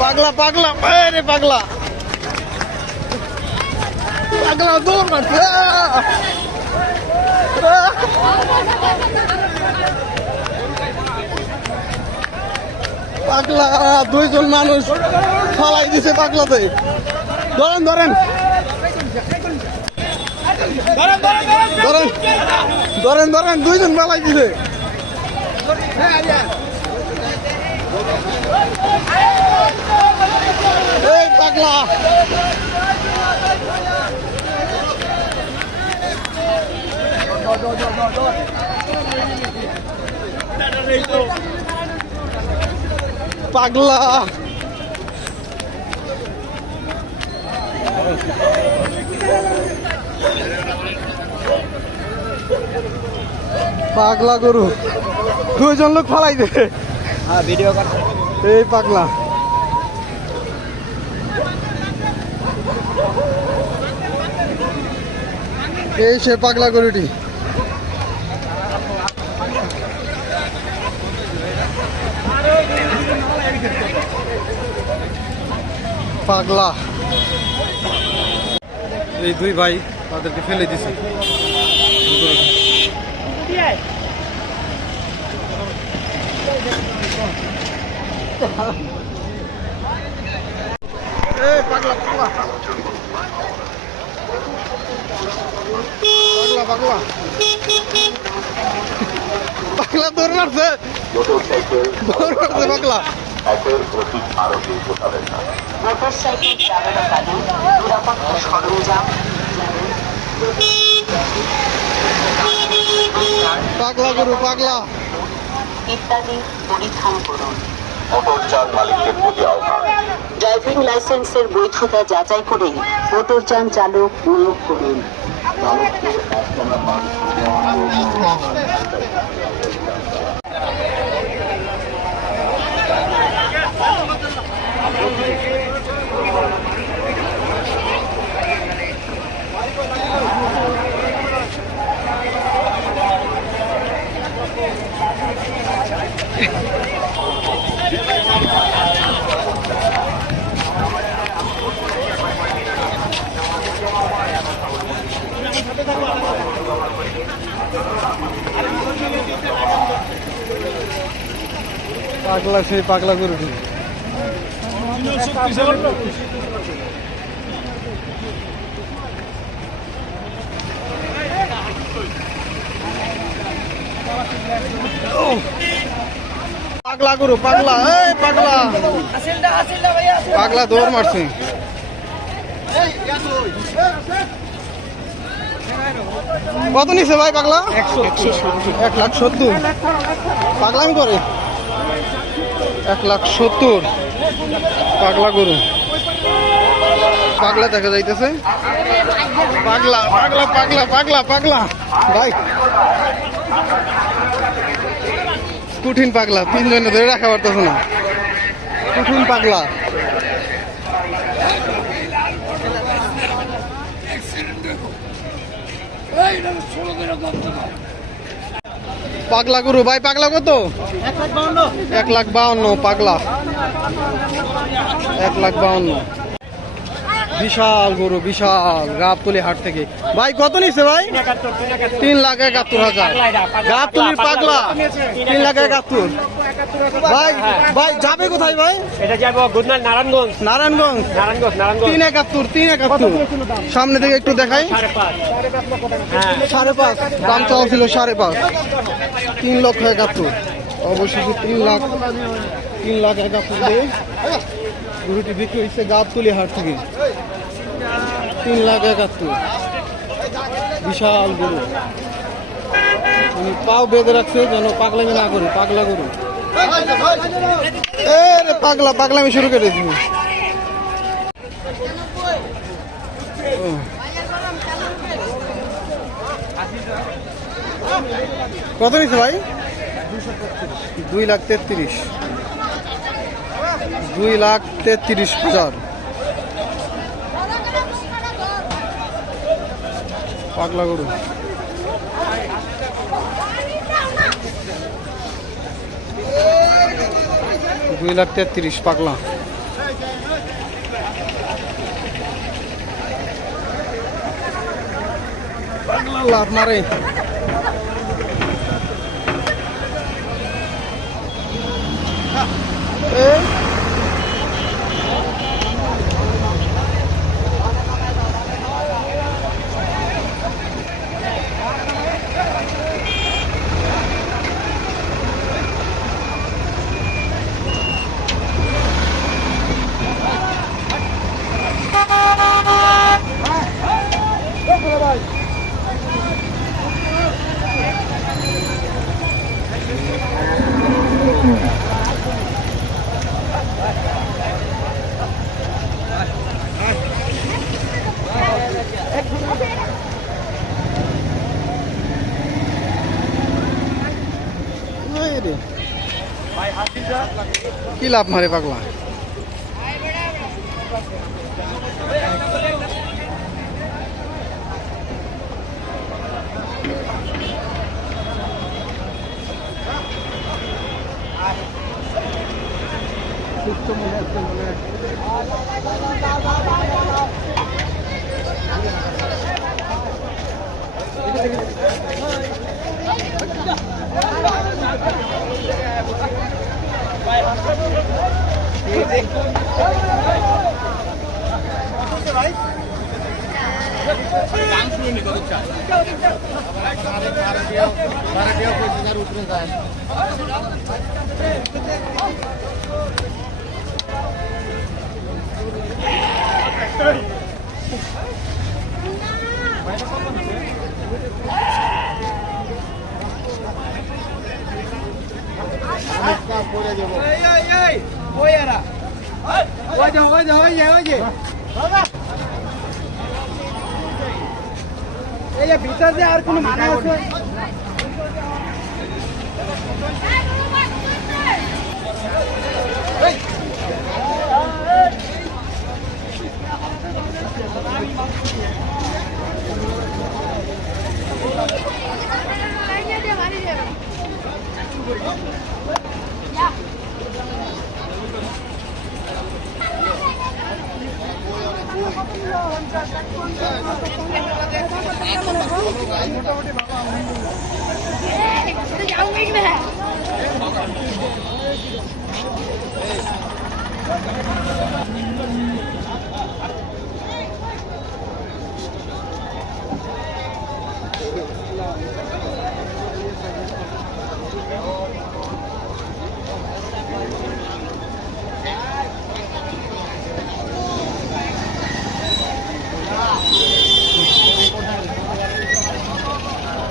পাগলা পাগলা রে পাগলা পাগলা দৌড় মারছে পাগলা দুইজন মানুষ ফালাই দিছে পাগলাতে ধরেন ধরেন ধরেন ধরেন ধরেন দুইজন ফালাই দিছে এই পাগলা পাগলা পাগলা গরু দুইজন লোক ফালাই দে ভিডিও করতে এই পাগলা এই সে পাগলা গরুটি পাগলা এই দুই ভাই তাদেরকে ফেলে দিছে পাগলা পাগলা পাগলা পাগলা পাগলা দৌড় মারছে দৌড় মারছে পাগলা মোটরসাইকেল চালানোকালীন নিরাপত্তা সরঞ্জাম পাগলা গরু পাগলা ইত্যাদি পরিধান করুন। ড্রাইভিং লাইসেন্সের বৈধতা যাচাই করে মোটরযান চালক নিয়োগ করুন। পাগলা সেই পাগলা গরুটি পাগলা গরু পাগলা এই পাগলা পাগলা দৌড় মারছে কত নিছে ভাই পাগলা 1,70,000 পাগলামি করে 1,70,000 পাগলা গরু পাগলা দেখা যাইতেছে পাগলা পাগলা পাগলা পাগলা পাগলা ভাই কঠিন পাগলা তিনজন ধরে রাখা পারতেছে না কঠিন পাগলা পাগলা গরু ভাই পাগলা কত 1,52,000 পাগলা 1,52,000 বিশাল গরু বিশাল গাবতলী হাট থেকে ভাই কত নিচ্ছে ভাই 3,71,000 গাবতলীর পাগলা 3,71,000 ভাই ভাই যাবে কোথায় ভাই এটা যাবো গুদনাল নারায়ণগঞ্জ নারায়ণগঞ্জ নারায়ণগঞ্জ নারায়ণগঞ্জ 3,71,000 সামনে থেকে একটু দেখাই 5.5 দাম চাওয়া ছিল 5.5 3,71,000 অবশ্যই 3,71,000 দিয়ে গরুটি বিক্রি হয়েছে গাবতলী হাট থেকে 3,71,000 বিশাল গরু পাও বেঁধে রাখছে যেন পাগলামি না করি পাগলা গরু পাগলা পাগলামি শুরু করে দিবি কত নিচ্ছে ভাই 2,33,000 2,33,000 পাগলা গরু $2,33,000 পাগলা লাভ মারে কি লাভ মারে পাগলা ভিতর দিয়ে আর কোনো মানে আছে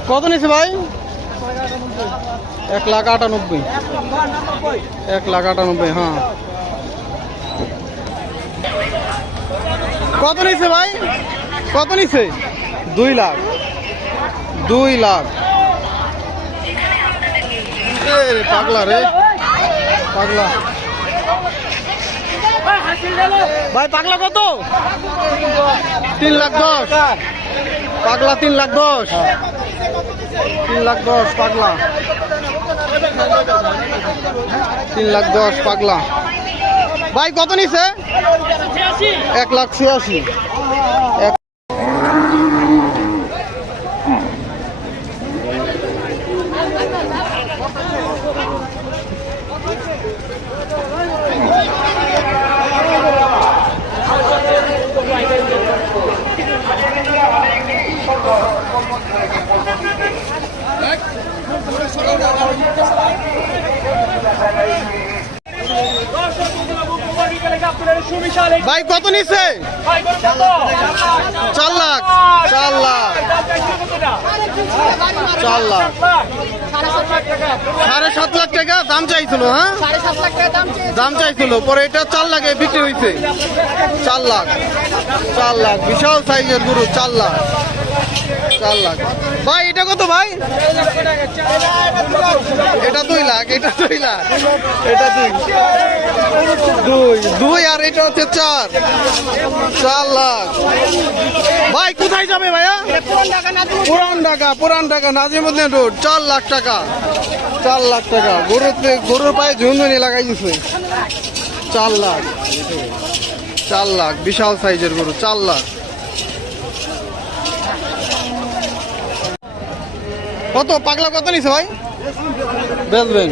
কত নিছে ভাই 1,98,000 1,98,000 হ্যাঁ কত নিছে ভাই কত নিছে 2 লাখ 2 লাখ পাগলা রে পাগলা ভাই পাগলা কত 3,10,000 পাগলা 3,10,000 3,10,000 পাগলা 3,10,000 পাগলা ভাই কত নিছে 1,86,000 ভাই কত নিছে 4 লাখ 4 লাখ 4 লাখ 7.5 লাখ টাকা দাম চাইছিল হ্যাঁ 7.5 লাখ টাকা দাম চাইছিল পরে এটা 4 লাখে বিক্রি হয়েছে 4 লাখ 4 লাখ বিশাল সাইজের গরু 4 লাখ 4 লাখ ভাই এটা কত ভাই এটা 2 লাখ এটা 2 লাখ এটা 2 আর এটা হচ্ছে 4 লাখ ভাই কোথায় যাবে ভাইয়া পুরান ঢাকা নাজিমুদ্দিন রোড 4 লাখ টাকা 4 লাখ টাকা গরুর পায়ে ঝুনঝুনি লাগাই দিচ্ছে 4 লাখ 4 লাখ বিশাল সাইজের গরু 4 লাখ। কত পাগলা কত নিছে ভাই? বেচবেন